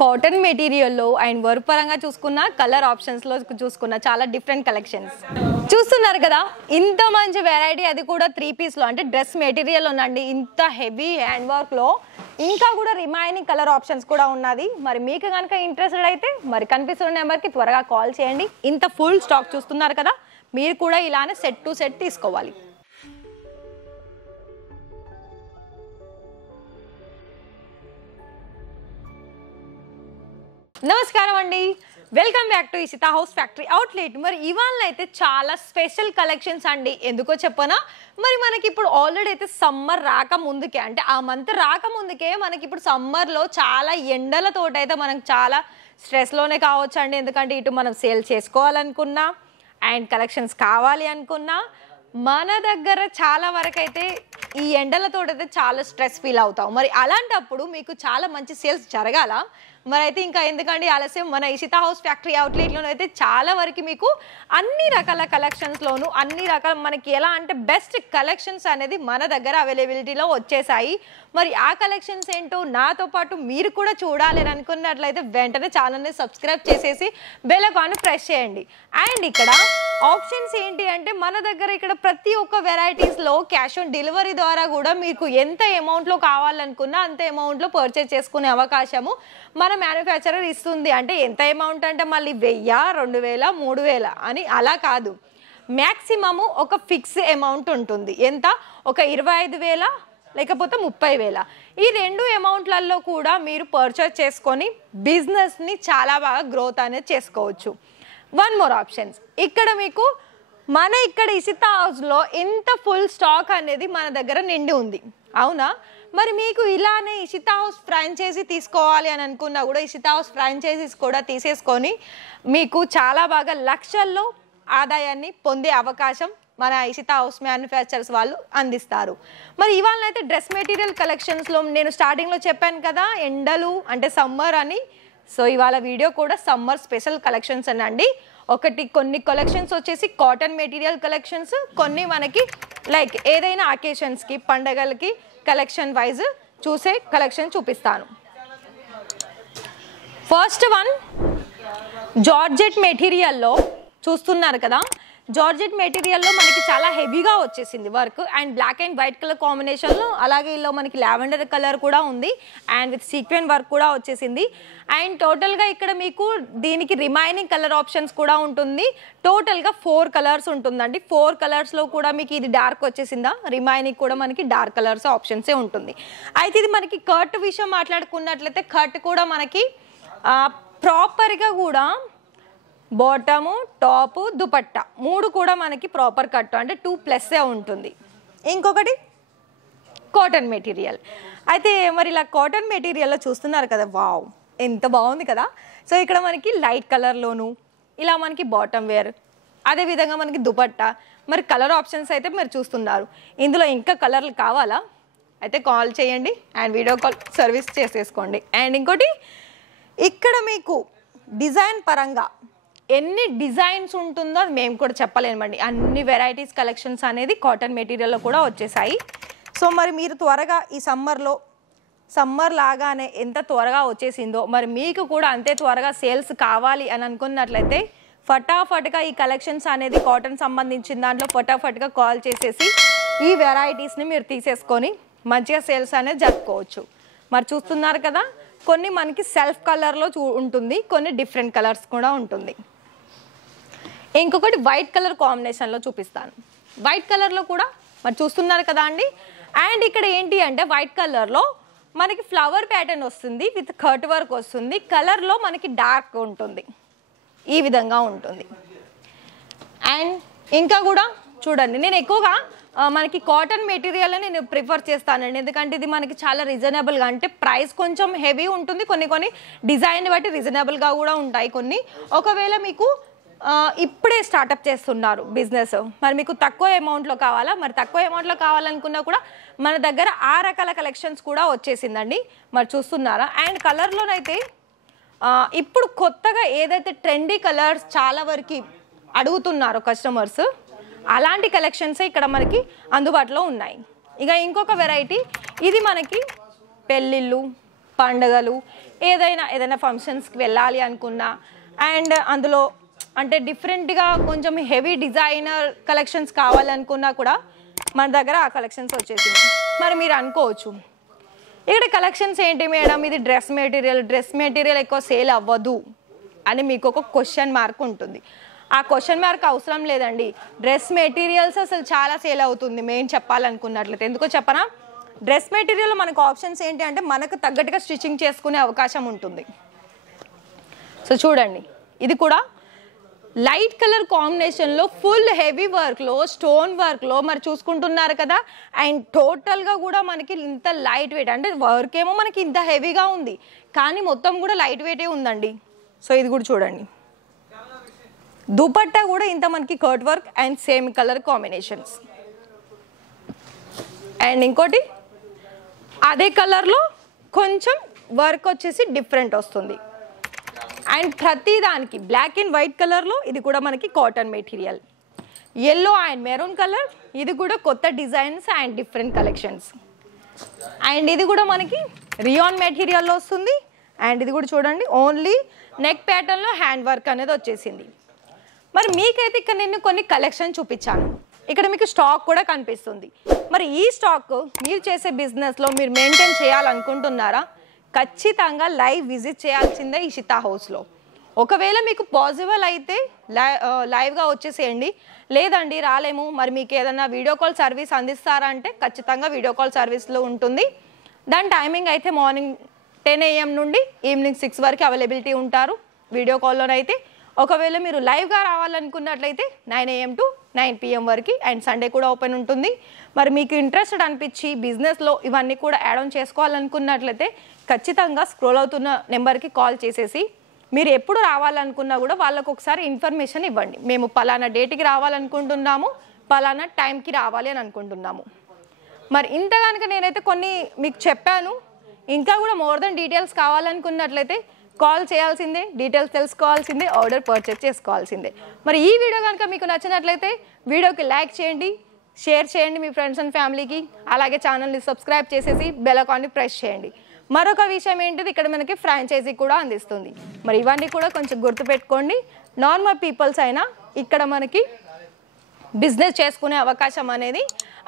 Cotton మెటీరియల్లో and work పరంగా చూసుకున్న colour ఆప్షన్స్లో చూసుకున్న చాలా డిఫరెంట్ కలెక్షన్స్ చూస్తున్నారు కదా. ఇంత మంచి వెరైటీ, అది కూడా 3 పీస్లో, అంటే డ్రెస్ మెటీరియల్ ఉందండి. ఇంత హెవీ హ్యాండ్ వర్క్లో ఇంకా కూడా రిమైనింగ్ కలర్ ఆప్షన్స్ కూడా ఉన్నది. మరి మీకు కనుక ఇంట్రెస్టెడ్ అయితే మరి కనిపిస్తున్న నెంబర్కి త్వరగా కాల్ చేయండి. ఇంత ఫుల్ స్టాక్ చూస్తున్నారు కదా, మీరు కూడా ఇలానే సెట్ టు సెట్ తీసుకోవాలి. నమస్కారం అండి, welcome back to Ishita house factory outlet. మరి ఇవాళ అయితే చాలా స్పెషల్ కలెక్షన్స్ అండి. ఎందుకో చెప్పనా, మరి మనకి ఇప్పుడు ఆల్రెడీ అయితే సమ్మర్ రాకముందుకే, అంటే ఆ మంత్ రాకముందుకే మనకి ఇప్పుడు సమ్మర్లో చాలా ఎండలతోటి అయితే మనకు చాలా స్ట్రెస్లోనే కావచ్చు అండి. ఎందుకంటే ఇటు మనం సేల్ చేసుకోవాలనుకున్నా అండ్ కలెక్షన్స్ కావాలి అనుకున్నా మన దగ్గర చాలా వరకు అయితే ఈ ఎండలతో అయితే చాలా స్ట్రెస్ ఫీల్ అవుతాం. మరి అలాంటప్పుడు మీకు చాలా మంచి సేల్స్ జరగాల. మరి అయితే ఇంకా ఎందుకండి ఆలస్యం, మన ఇషితా హౌస్ ఫ్యాక్టరీ అవుట్లెట్లోనూ అయితే చాలా వరకు మీకు అన్ని రకాల కలెక్షన్స్లోనూ అన్ని రకాల మనకి ఎలా అంటే బెస్ట్ కలెక్షన్స్ అనేది మన దగ్గర అవైలబిలిటీలో వచ్చేసాయి. మరి ఆ కలెక్షన్స్ ఏంటో నాతో పాటు మీరు కూడా చూడాలి అని అనుకున్నట్లయితే వెంటనే ఛానల్ని సబ్స్క్రైబ్ చేసేసి బెల్ ఐకాన్ ప్రెస్ చేయండి. అండ్ ఇక్కడ ఆప్షన్స్ ఏంటి అంటే మన దగ్గర ఇక్కడ ప్రతి ఒక్క వెరైటీస్లో క్యాష్ ఆన్ డెలివరీ ద్వారా కూడా మీకు ఎంత అమౌంట్లో కావాలనుకున్నా అంత అమౌంట్లో పర్చేజ్ చేసుకునే అవకాశము మన మ్యానుఫ్యాక్చరర్ ఇస్తుంది. అంటే ఎంత అమౌంట్ అంటే మళ్ళీ 1000, 2000, 3000 అని అలా కాదు. మ్యాక్సిమము ఒక ఫిక్స్ అమౌంట్ ఉంటుంది. ఎంత? ఒక 25,000 లేకపోతే 30,000. ఈ 2 అమౌంట్లలో కూడా మీరు పర్చేజ్ చేసుకొని బిజినెస్ని చాలా బాగా గ్రోత్ అనేది చేసుకోవచ్చు. వన్ మోర్ ఆప్షన్స్, ఇక్కడ మీకు మన ఇక్కడ ఇషితా హౌస్లో ఎంత ఫుల్ స్టాక్ అనేది మన దగ్గర నిండి ఉంది, అవునా? మరి మీకు ఇలానే ఇషితా హౌస్ ఫ్రాంచైజీ తీసుకోవాలి అని అనుకున్నా కూడా ఇషితా హౌస్ ఫ్రాంచైజీస్ కూడా తీసేసుకొని మీకు చాలా బాగా లక్షల్లో ఆదాయాన్ని పొందే అవకాశం మన ఇషితా హౌస్ మ్యానుఫ్యాక్చరర్స్ వాళ్ళు అందిస్తారు. మరి ఇవాళ అయితే డ్రెస్ మెటీరియల్ కలెక్షన్స్లో నేను స్టార్టింగ్లో చెప్పాను కదా ఎండలు అంటే సమ్మర్ అని. సో ఇవాళ వీడియో కూడా సమ్మర్ స్పెషల్ కలెక్షన్స్ అనండి. కొన్ని కలెక్షన్స్ వచ్చేసి కాటన్ మెటీరియల్ కలెక్షన్స్, కొన్ని మనకి లైక్ ఏదైనా అకేషన్స్కి పండగలకి కలెక్షన్ వైజ్ చూసే కలెక్షన్ చూపిస్తాను. ఫస్ట్ వన్ జార్జెట్ మెటీరియల్లో చూస్తున్నారు కదా. జార్జెట్ మెటీరియల్లో మనకి చాలా హెవీగా వచ్చేసింది work and black and white colour కాంబినేషన్లో, అలాగే ఇలా మనకి లావెండర్ కలర్ కూడా ఉంది అండ్ విత్ సీక్వెన్ వర్క్ కూడా వచ్చేసింది. అండ్ టోటల్గా ఇక్కడ మీకు దీనికి రిమైనింగ్ కలర్ ఆప్షన్స్ కూడా ఉంటుంది. టోటల్గా 4 కలర్స్ ఉంటుందండి. 4 కలర్స్లో కూడా మీకు ఇది డార్క్ వచ్చేసిందా, రిమైనింగ్ కూడా మనకి డార్క్ కలర్స్ ఆప్షన్సే ఉంటుంది. అయితే ఇది మనకి కట్ విషయం మాట్లాడుకున్నట్లయితే కట్ కూడా మనకి ప్రాపర్గా కూడా బాటము, టాపు, దుపట్టా 3 కూడా మనకి ప్రాపర్ కట్ అంటే 2+ ఉంటుంది. ఇంకొకటి కాటన్ మెటీరియల్. అయితే మరి ఇలా కాటన్ మెటీరియల్లో చూస్తున్నారు కదా, వావ్ ఎంత బాగుంది కదా. సో ఇక్కడ మనకి లైట్ కలర్లోను ఇలా మనకి బాటమ్ వేర్, అదేవిధంగా మనకి దుపట్టా. మరి కలర్ ఆప్షన్స్ అయితే మీరు చూస్తున్నారు. ఇందులో ఇంకా కలర్లు కావాలా అయితే కాల్ చేయండి అండ్ వీడియో కాల్ సర్వీస్ చేసేసుకోండి. అండ్ ఇంకోటి ఇక్కడ మీకు డిజైన్ పరంగా ఎన్ని డిజైన్స్ ఉంటుందో అది మేము కూడా చెప్పలేమండి. అన్ని వెరైటీస్ కలెక్షన్స్ అనేది కాటన్ మెటీరియల్లో కూడా వచ్చేసాయి. సో మరి మీరు త్వరగా ఈ సమ్మర్ లాగానే ఎంత త్వరగా వచ్చేసిందో మరి మీకు కూడా అంతే త్వరగా సేల్స్ కావాలి అని అనుకున్నట్లయితే ఫటాఫట్గా ఈ కలెక్షన్స్ అనేది కాటన్ సంబంధించిన దాంట్లో ఫటాఫట్గా కాల్ చేసేసి ఈ వెరైటీస్ని మీరు తీసేసుకొని మంచిగా సేల్స్ అనేది జరుపుకోవచ్చు. మరి చూస్తున్నారు కదా, కొన్ని మనకి సెల్ఫ్ కలర్లో ఉంటుంది, కొన్ని డిఫరెంట్ కలర్స్ కూడా ఉంటుంది. ఇంకొకటి వైట్ కలర్ కాంబినేషన్లో చూపిస్తాను. వైట్ కలర్లో కూడా మరి చూస్తున్నారు కదా అండి. అండ్ ఇక్కడ ఏంటి అంటే వైట్ కలర్లో మనకి ఫ్లవర్ ప్యాటర్న్ వస్తుంది, విత్ కట్ వర్క్ వస్తుంది. కలర్లో మనకి డార్క్ ఉంటుంది, ఈ విధంగా ఉంటుంది. అండ్ ఇంకా కూడా చూడండి, నేను ఎక్కువగా మనకి కాటన్ మెటీరియల్ నేను ప్రిఫర్ చేస్తానండి. ఎందుకంటే ఇది మనకి చాలా రీజనబుల్గా, అంటే ప్రైస్ కొంచెం హెవీ ఉంటుంది, కొన్ని డిజైన్ బట్టి రీజనబుల్గా కూడా ఉంటాయి కొన్ని. ఒకవేళ మీకు ఇప్పుడే స్టార్టప్ చేస్తున్నారు బిజినెస్, మరి మీకు తక్కువ అమౌంట్లో కావాలా, మరి తక్కువ అమౌంట్లో కావాలనుకున్నా కూడా మన దగ్గర ఆ రకాల కలెక్షన్స్ కూడా వచ్చేసిందండి. మరి చూస్తున్నారా. అండ్ కలర్లోనైతే ఇప్పుడు కొత్తగా ఏదైతే ట్రెండీ కలర్స్ చాలా వరకు అడుగుతున్నారు కస్టమర్స్, అలాంటి కలెక్షన్స్ ఇక్కడ మనకి అందుబాటులో ఉన్నాయి. ఇక ఇంకొక వెరైటీ, ఇది మనకి పెళ్ళిళ్ళు పండుగలు ఏదైనా ఫంక్షన్స్కి వెళ్ళాలి అనుకున్నా అండ్ అందులో అంటే డిఫరెంట్గా కొంచెం హెవీ డిజైనర్ కలెక్షన్స్ కావాలనుకున్నా కూడా మన దగ్గర ఆ కలెక్షన్స్ వచ్చేసింది. మరి మీరు అనుకోవచ్చు ఇక్కడ కలెక్షన్స్ ఏంటి మేడం, ఇది డ్రెస్ మెటీరియల్ ఎక్కువ సేల్ అవ్వదు అని మీకు ఒక క్వశ్చన్ మార్క్ ఉంటుంది. ఆ క్వశ్చన్ మార్క్ అవసరం లేదండి. డ్రెస్ మెటీరియల్స్ అసలు చాలా సేల్ అవుతుంది మేము చెప్పాలనుకున్నట్లయితే. ఎందుకో చెప్పనా, డ్రెస్ మెటీరియల్ మనకు ఆప్షన్స్ ఏంటి అంటే మనకు తగ్గట్టుగా స్టిచ్చింగ్ చేసుకునే అవకాశం ఉంటుంది. సో చూడండి, ఇది కూడా లైట్ కలర్ కాంబినేషన్లో ఫుల్ హెవీ వర్క్లో స్టోన్ వర్క్లో మరి చూసుకుంటున్నారు కదా. అండ్ టోటల్గా కూడా మనకి ఇంత లైట్ వెయిట్, అంటే వర్క్ ఏమో మనకి ఇంత హెవీగా ఉంది కానీ మొత్తం కూడా లైట్ వెయిటే ఉందండి. సో ఇది కూడా చూడండి, దుపట్టా కూడా ఇంత మనకి కర్ట్ work and same colour combinations. And ఇంకోటి అదే కలర్లో కొంచెం వర్క్ వచ్చేసి డిఫరెంట్ వస్తుంది. అండ్ ప్రతి దానికి బ్లాక్ అండ్ వైట్ కలర్లో ఇది కూడా మనకి cotton material. Yellow and maroon colour, ఇది కూడా కొత్త designs and different collections. And ఇది కూడా మనకి రియాన్ మెటీరియల్లో వస్తుంది. అండ్ ఇది కూడా చూడండి, ఓన్లీ నెక్ ప్యాటర్న్లో హ్యాండ్ వర్క్ అనేది వచ్చేసింది. మరి మీకైతే ఇక్కడ నేను కొన్ని కలెక్షన్ చూపించాను, ఇక్కడ మీకు స్టాక్ కూడా కనిపిస్తుంది. మరి ఈ స్టాక్ మీరు చేసే బిజినెస్లో మీరు మెయింటైన్ చేయాలనుకుంటున్నారా? ఖచ్చితంగా లైవ్ విజిట్ చేయాల్సిందే ఇషితా హౌస్లో. ఒకవేళ మీకు పాసిబుల్ అయితే లైవ్గా వచ్చేసేయండి, లేదండి రాలేము, మరి మీకు ఏదైనా వీడియో కాల్ సర్వీస్ అందిస్తారా అంటే ఖచ్చితంగా వీడియో కాల్ సర్వీస్లో ఉంటుంది. దాని టైమింగ్ అయితే మార్నింగ్ 10 AM నుండి ఈవినింగ్ 6 వరకు అవైలబిలిటీ ఉంటారు వీడియో కాల్లోనైతే. ఒకవేళ మీరు లైవ్గా రావాలనుకున్నట్లయితే 9 AM to 9 PM వరకు, అండ్ సండే కూడా ఓపెన్ ఉంటుంది. మరి మీకు ఇంట్రెస్టెడ్ అనిపించి బిజినెస్లో ఇవన్నీ కూడా యాడ్ ఆన్ చేసుకోవాలనుకున్నట్లయితే ఖచ్చితంగా స్క్రోల్ అవుతున్న నెంబర్కి కాల్ చేసేసి మీరు ఎప్పుడు రావాలనుకున్నా కూడా వాళ్ళకు ఒకసారి ఇన్ఫర్మేషన్ ఇవ్వండి. మేము పలానా డేట్కి రావాలనుకుంటున్నాము, పలానా టైంకి రావాలి అని అనుకుంటున్నాము. మరి ఇంత కనుక నేనైతే కొన్ని మీకు చెప్పాను, ఇంకా కూడా మోర్ దెన్ డీటెయిల్స్ కావాలనుకున్నట్లయితే కాల్ చేయాల్సిందే, డీటెయిల్స్ తెలుసుకోవాల్సిందే, ఆర్డర్ పర్చేస్ చేసుకోవాల్సిందే. మరి ఈ వీడియో కనుక మీకు నచ్చినట్లయితే వీడియోకి లైక్ చేయండి, షేర్ చేయండి మీ ఫ్రెండ్స్ అండ్ ఫ్యామిలీకి, అలాగే ఛానల్ని సబ్స్క్రైబ్ చేసేసి బెల్ ఐకాన్ని ప్రెస్ చేయండి. మరొక విషయం ఏంటిది, ఇక్కడ మనకి ఫ్రాంచైజీ కూడా అందిస్తుంది. మరి ఇవన్నీ కూడా కొంచెం గుర్తుపెట్టుకోండి. నార్మల్ పీపుల్స్ అయినా ఇక్కడ మనకి బిజినెస్ చేసుకునే అవకాశం అనేది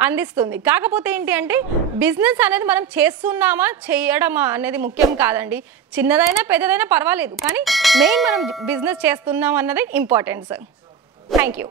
అందిస్తుంది. కాకపోతే ఏంటి అంటే బిజినెస్ అనేది మనం చేస్తున్నామా చేయడమా అనేది ముఖ్యం కాదండి. చిన్నదైనా పెద్దదైనా పర్వాలేదు, కానీ మెయిన్ మనం బిజినెస్ చేస్తున్నాం అన్నది ఇంపార్టెన్స్. Thank you.